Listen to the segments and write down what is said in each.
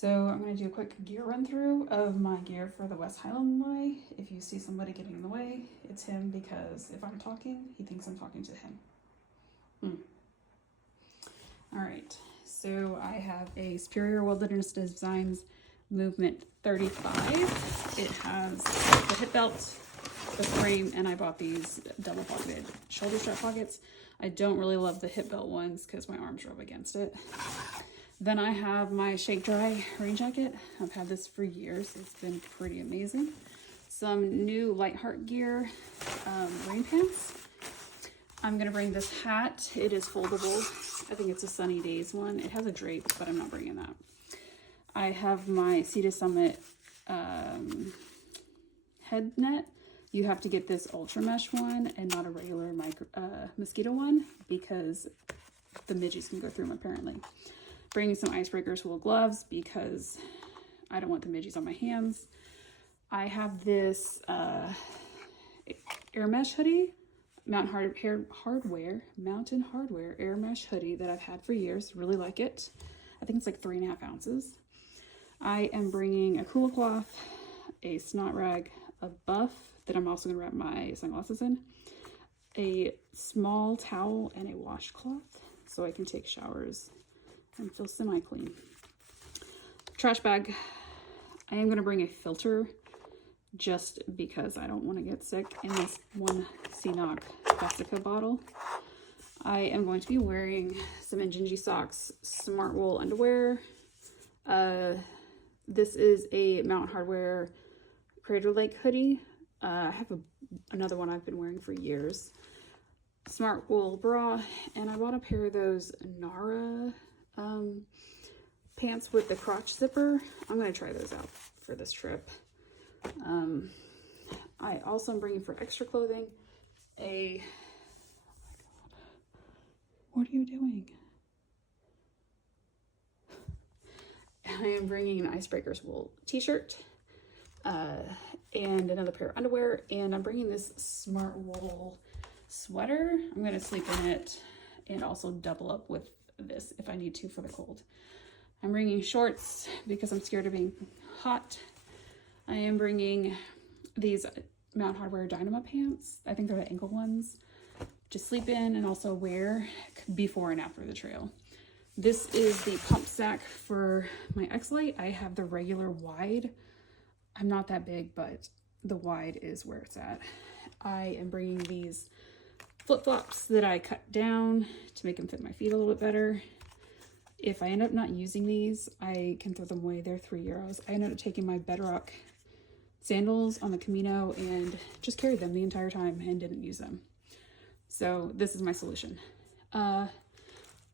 So I'm going to do a quick gear run through of my gear for the West Highland lie. If you see somebody getting in the way, it's him, because if I'm talking, he thinks I'm talking to him. Alright, so I have a Superior Wilderness Designs Movement 35. It has the hip belt, the frame, and I bought these double pocketed shoulder strap pockets. I don't really love the hip belt ones because my arms rub against it. Then I have my Shake Dry rain jacket. I've had this for years. It's been pretty amazing. Some new Light Heart Gear rain pants. I'm gonna bring this hat. It is foldable. I think it's a Sunny Days one. It has a drape, but I'm not bringing that. I have my Sea to Summit head net. You have to get this ultra mesh one and not a regular mosquito one because the midges can go through them apparently. Bringing some Icebreakers wool gloves because I don't want the midges on my hands. I have this air mesh hoodie, Mountain Hardwear air mesh hoodie that I've had for years. Really like it. I think it's like 3.5 ounces. I am bringing a cool cloth, a snot rag, a buff that I'm also gonna wrap my sunglasses in, a small towel, and a washcloth so I can take showers and feel semi-clean. Trash bag. I am gonna bring a filter just because I don't want to get sick in this one CNOC Vesica bottle. I am going to be wearing some Injinji socks, smart wool underwear. This is a Mountain Hardwear Crater Lake hoodie. I have another one I've been wearing for years. Smart wool bra, and I bought a pair of those Nara pants with the crotch zipper. I'm going to try those out for this trip. I also am bringing for extra clothing oh my god, what are you doing? I am bringing an Icebreakers wool t-shirt and another pair of underwear, and I'm bringing this smart wool sweater. I'm going to sleep in it and also double up with this if I need to for the cold. I'm bringing shorts because I'm scared of being hot. I am bringing these Mountain Hardwear Dynamo pants. I think they're the ankle ones to sleep in and also wear before and after the trail. This is the pump sack for my X-Lite. I have the regular wide. I'm not that big, but the wide is where it's at. I am bringing these flip-flops that I cut down to make them fit my feet a little bit better. If I end up not using these, I can throw them away. They're €3. I ended up taking my Bedrock sandals on the Camino and just carried them the entire time and didn't use them. So this is my solution.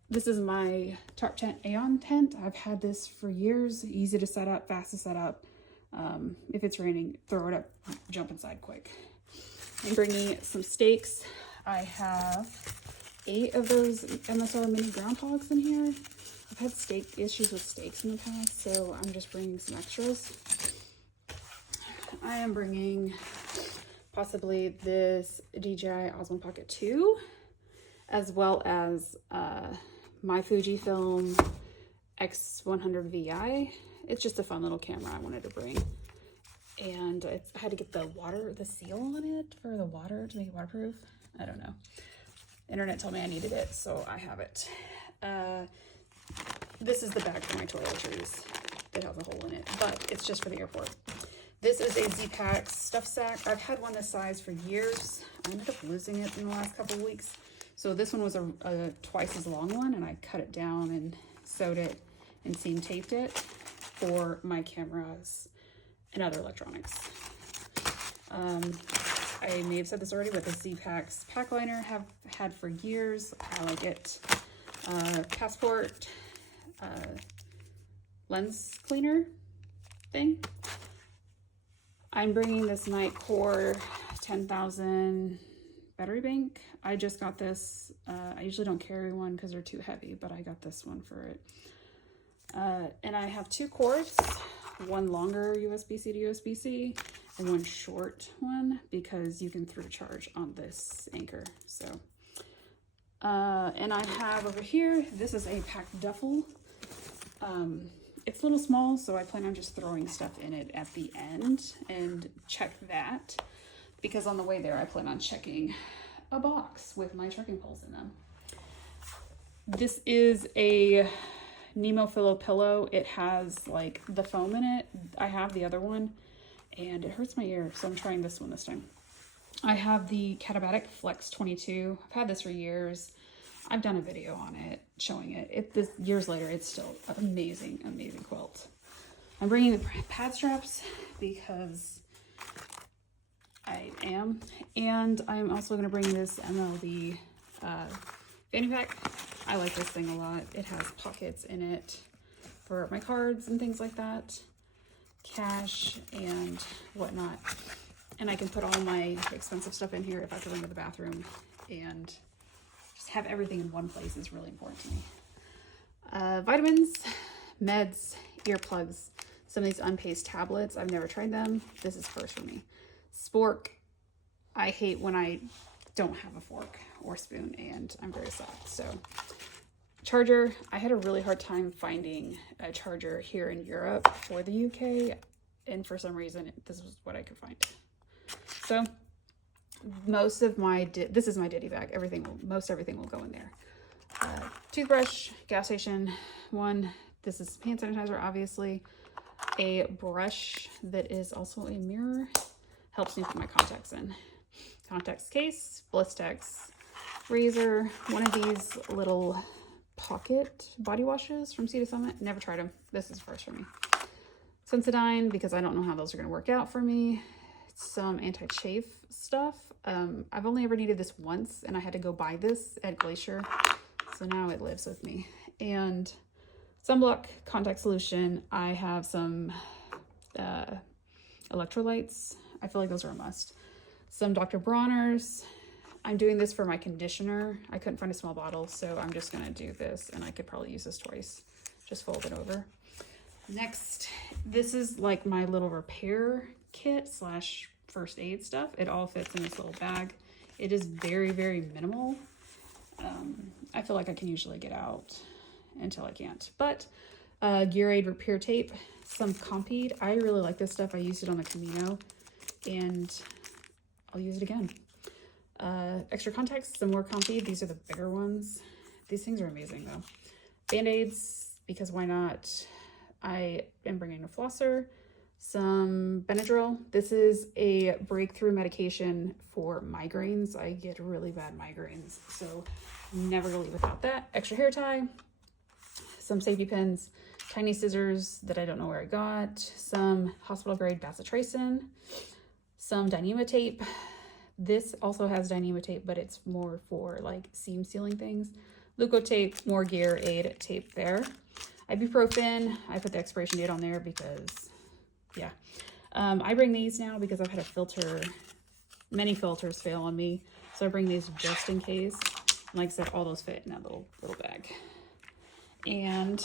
This is my tarp tent Aeon tent. I've had this for years. Easy to set up, fast to set up. If it's raining, throw it up, jump inside quick. I'm bringing some steaks. I have 8 of those MSR mini groundhogs in here. I've had issues with steaks in the past, so I'm just bringing some extras. I am bringing possibly this DJI Osmo Pocket 2, as well as my Fujifilm X100 VI. It's just a fun little camera I wanted to bring. And I had to get the seal on it for the water to make it waterproof. I don't know. Internet told me I needed it, so I have it. This is the bag for my toiletries. It has a hole in it, but it's just for the airport. This is a Z-Pack stuff sack. I've had one this size for years. I ended up losing it in the last couple of weeks. So this one was a twice as long one, and I cut it down and sewed it and seam taped it for my cameras and other electronics. I may have said this already, but the Z-Pack's pack liner have had for years. I like it. Passport lens cleaner thing. I'm bringing this Night Core 10,000 battery bank. I just got this. I usually don't carry one because they're too heavy, but I got this one for it. And I have 2 cords, one longer USB-C to USB-C and one short one because you can throw charge on this anchor. So, and I have over here, this is a packed duffel. it's a little small, so I plan on just throwing stuff in it at the end and check that, because on the way there I plan on checking a box with my trekking poles in them. This is a Nemo pillow. It has like the foam in it. I have the other one and it hurts my ear, so I'm trying this one this time. I have the Catabatic Flex 22. I've had this for years. I've done a video on it, showing it. This years later, it's still amazing, amazing quilt. I'm bringing the pad straps because I am, and I'm also going to bring this MLB fanny pack. I like this thing a lot. It has pockets in it for my cards and things like that, cash and whatnot. And I can put all my expensive stuff in here if I have to run to the bathroom, and just have everything in one place is really important to me. Vitamins, meds, earplugs, some of these unpaced tablets. I've never tried them. This is first for me. Spork. I hate when I don't have a fork or spoon, and I'm very soft. So charger. I had a really hard time finding a charger here in Europe for the UK, and for some reason this was what I could find. So most of my, this is my ditty bag. Most everything will go in there. Toothbrush, gas station one. This is hand sanitizer, obviously. A brush that is also a mirror. Helps me put my contacts in. Contacts case, Blistex, razor, one of these little pocket body washes from Sea to Summit. Never tried them. This is first for me. Sensodyne, because I don't know how those are going to work out for me. Some anti-chafe stuff. I've only ever needed this once, and I had to go buy this at Glacier, so now it lives with me. And sunblock, contact solution. I have some electrolytes. I feel like those are a must. Some Dr. Bronner's. I'm doing this for my conditioner. I couldn't find a small bottle, so I'm just gonna do this, and I could probably use this twice. Just fold it over. Next, this is like my little repair kit slash first aid stuff. It all fits in this little bag. It is very, very minimal. I feel like I can usually get out until I can't. But Gear Aid repair tape, some Compeed. I really like this stuff. I used it on the Camino, and I'll use it again. Extra contacts, some more Compeed. These are the bigger ones. These things are amazing though. Band-Aids, because why not? I am bringing a flosser, some Benadryl. This is a breakthrough medication for migraines. I get really bad migraines, so never leave without that. Extra hair tie, some safety pins, tiny scissors that I don't know where I got, some hospital grade bacitracin, some Dyneema tape. This also has Dyneema tape, but it's more for like seam sealing things. Leuko tape, more Gear Aid tape there. Ibuprofen, I put the expiration date on there because, yeah. I bring these now because I've had a filter, many filters fail on me. So I bring these just in case. Like I said, all those fit in that little bag. And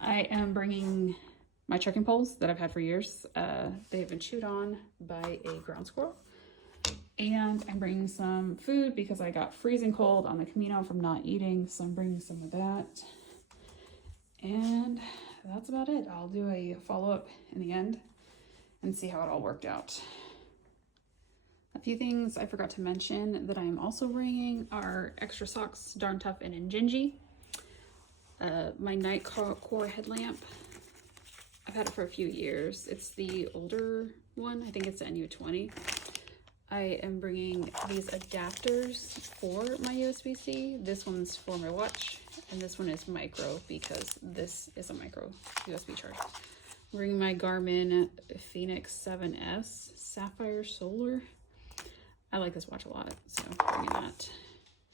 I am bringing my trekking poles that I've had for years. They have been chewed on by a ground squirrel. And I'm bringing some food because I got freezing cold on the Camino from not eating. So I'm bringing some of that. And that's about it. I'll do a follow-up in the end and see how it all worked out. A few things I forgot to mention that I am also bringing are extra socks, Darn Tough and Injinji. My night core headlamp. I've had it for a few years. It's the older one. I think it's the NU20. I am bringing these adapters for my USB-C. This one's for my watch, and this one is micro because this is a micro USB charger. I'm bringing my Garmin Phoenix 7S Sapphire Solar. I like this watch a lot, so I'm bringing that.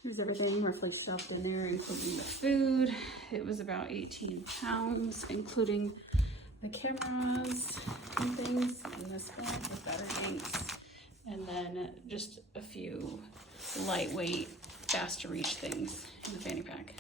There's everything roughly shoved in there, including the food. It was about 18 pounds, including the cameras and things in this bag with battery banks. And then just a few lightweight, fast to reach things in the fanny pack.